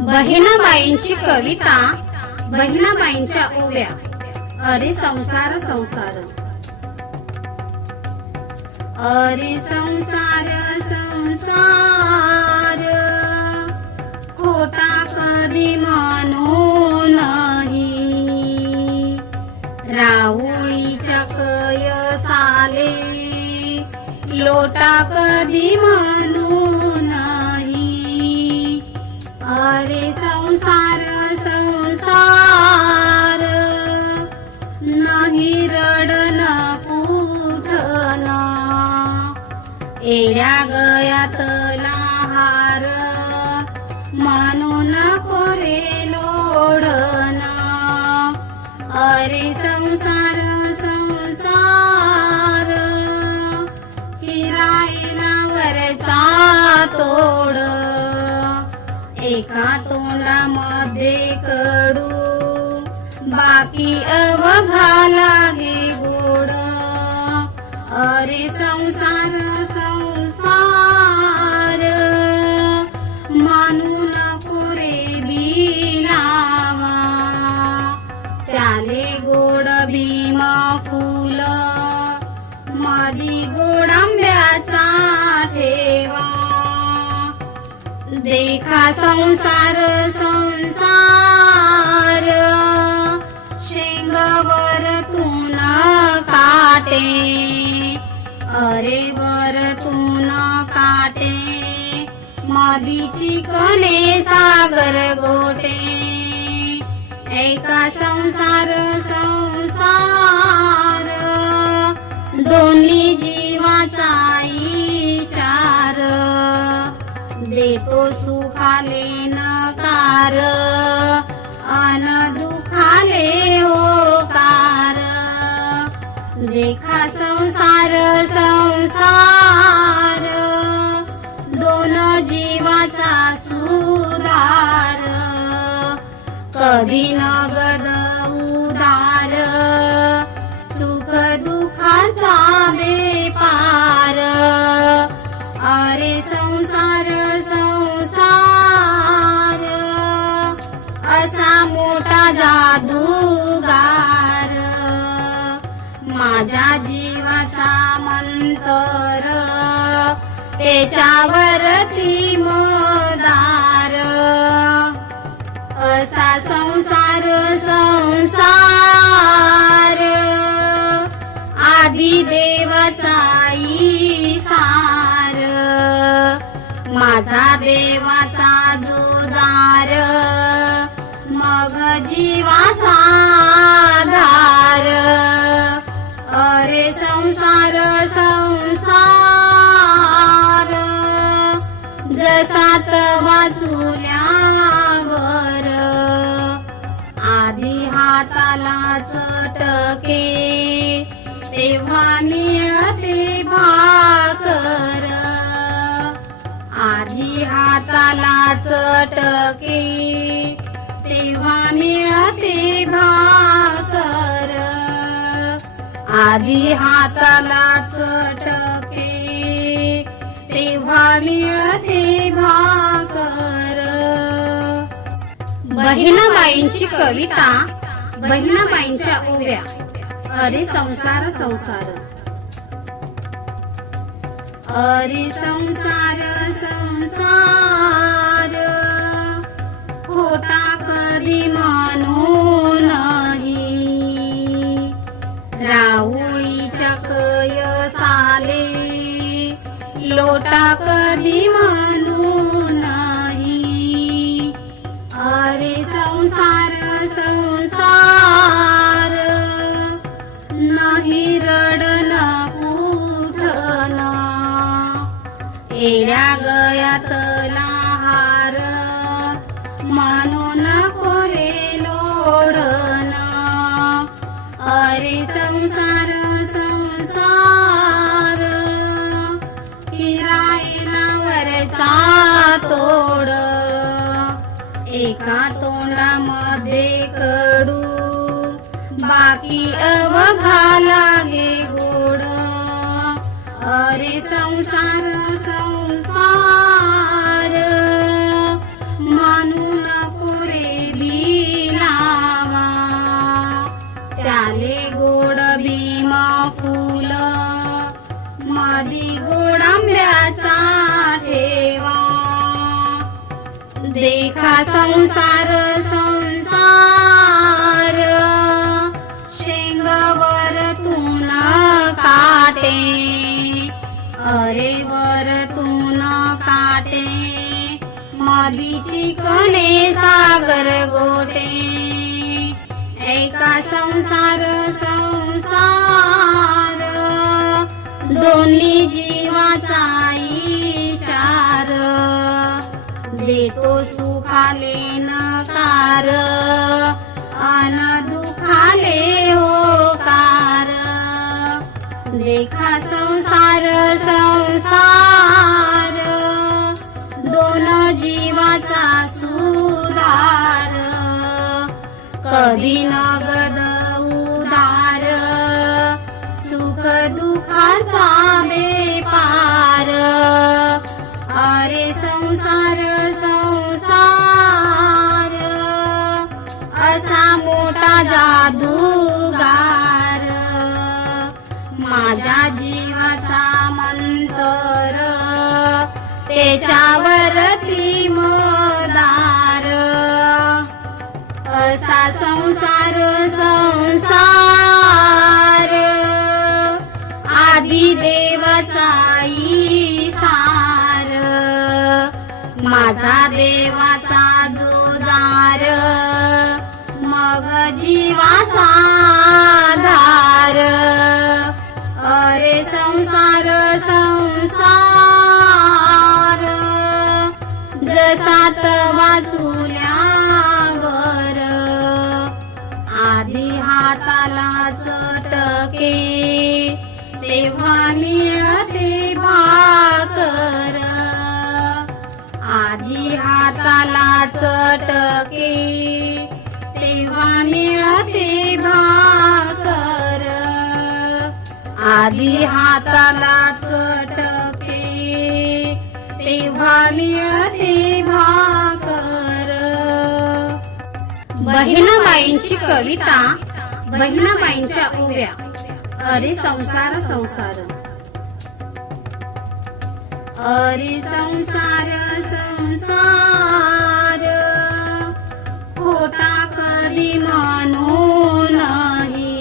बहिणाबाईंची कविता, बहिणाबाईंच्या ओव्या. अरे संसार संसार. अरे संसार संसार, खोटा कधी म्हणू नाही. राहुळीच्या कयसाले, लोटा कधी म्हणू नाही. अरे संसार संसार, नाही रडन कुठन. एड्या गयातला हार, म्हणून कोरे लोढन. अरे संसार संसार, हिरायला वरचा तोड. एका तोंडामध्ये कडू, बाकी अवघाला गे गोड. अरे संसार संसार, म्हणून कोरे बिलावा. त्याले गोड भीम फुल, मधी गोडांब्याचा ठेवा. देखा संसार संसार, शेंगवर तून काटे. अरे वरतून काटे, मधी चिकने सागर गोटे. एका संसार संसार, दोन्ही जीवाचा विचार. देतो सुखाले नकार, अन दुखाले होकार. देखा संसार संसार, दोन जीवाचा सुधार. कधी नगद उधार, सुख दुखाचा बेपार. अरे संसार संसार, असा मोठा जादूगार. माझ्या जीवाचा मंतर, त्याच्यावरती मदार. असा संसार संसार, आदि देवाचा ईसार. माझा देवाचा जोदार, मग जीवाचा आधार. अरे संसार संसार, जसा तवा चुल्यावर. आधी हाताला चटके, तेव्हा मिळते भाकर. आधी हाताला चटके, तेव्हा मिळते भाकर. आधी हाताला चटके, तेव्हा मिळते भाकर. बहिणाबाईंची कविता, बहिणाबाईंच्या ओव्या. अरे संसार संसार. अरे संसार संसार, खोटा कधी म्हणू नाही. राहुळीच्या कयसाले, लोटा कधी म्हणू नाही. अरे संसार संसार, नाही रडन कुठन. एड्या गयातला हार, म्हणून कोरे लोढन. अरे संसार संसार, हिरायला वरचा तोड. एका तोंडामध्ये कडू, बाकी अवघाला गे गोड. अरे संसार संसार, म्हणून देखा संसार संसार शेंगावर तून काटे अरे वर तून काटे मधीची कणे सागर गोटे एका संसार संसार दोन्ही जीवाचा विचार देतो सुखाले नकार अन दुखाले होकार देखा संसार संसार दोन जीवाचा सुधार कधी नगद उधार सुख दुखाचा बेपार अरे संसार संसार असा मोठा जादूगार माझ्या जीवाचा मंतर त्याच्यावरती मदार असा संसार संसार आदि देवाचा सार माझा देवाचा जोदार मग जीवाचा धार अरे संसार संसार जसा तवा चुल्यावर आधी हाताला चटके तेव्हा मिळते भाकर आधी हाताला चटके तेव्हा मिळते भाकर आधी हाताला चटके तेव्हा मिळते भाकर बहिणाबाईंची कविता बहिणाबाईंच्या ओव्या अरे संसार संसार अरे संसार संसार खोटा कधी म्हणू नाही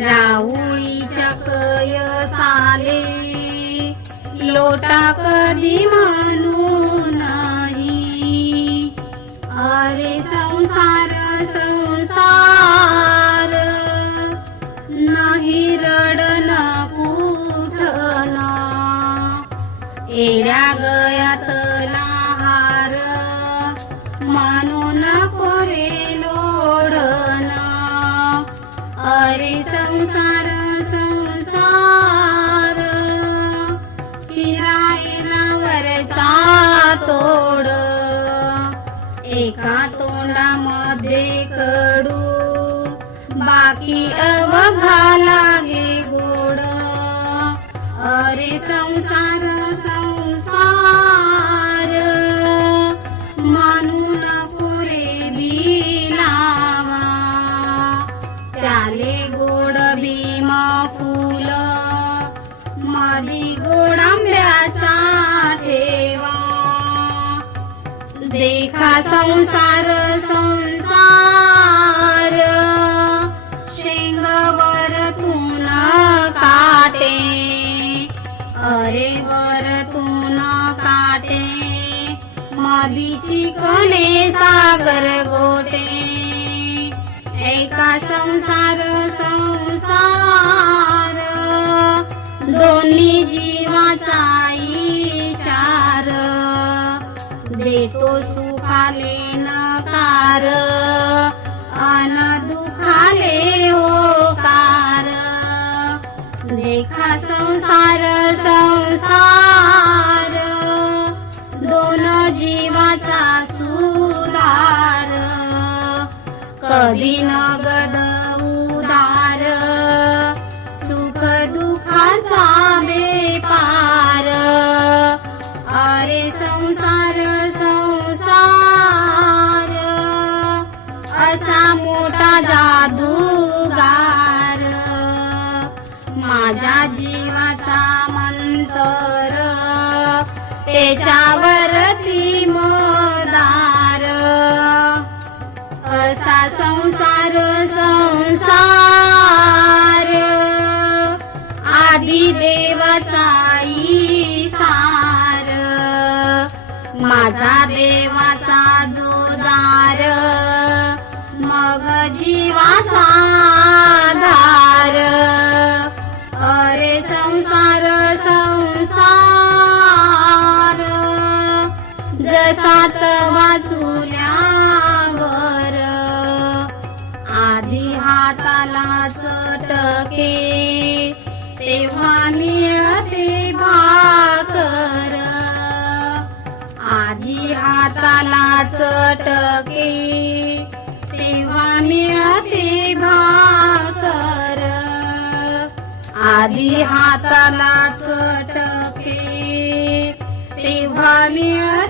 राहुळीच्या कयसाले लोटा कधी म्हणू नाही अरे संसार संसार नाही रडन कुठन एड्या गयातला हार म्हणून कोरे लोढन अरे संसार संसार किरायला वरचा तोड एका तोंडामध्ये कडू बाकी अवघा लागे गोड अरे संसार संसार म्हणून कोरे बिलावा त्याले गोड भीम फुल मधी गोडांब्याचा ठेवा देखा संसार संसार शेंगावर तून काटे अरे वर तून काटे मधीची कणे सागर गोटे एका संसार संसार दोन्ही जीवाचा विचार देतो सुखाले नकार अन दुखाले होकार देखा संसार संसार दोन जीवाचा सुधार कधी नगद उधार सुख दुखाचा बेपार अरे संसार संसार असा मोठा जादूगार माझ्या जीवाचा मंतर त्याच्यावरती देवाचा जोदार मग जीवाचा धार अरे संसार संसार जसात वाचुल्यावर आधी हाताला चटके तेव्हा मिळते भाकर आधी हाताला चटके तेव्हा मिळते भाकर आधी हाताला चटके तेव्हा मिळते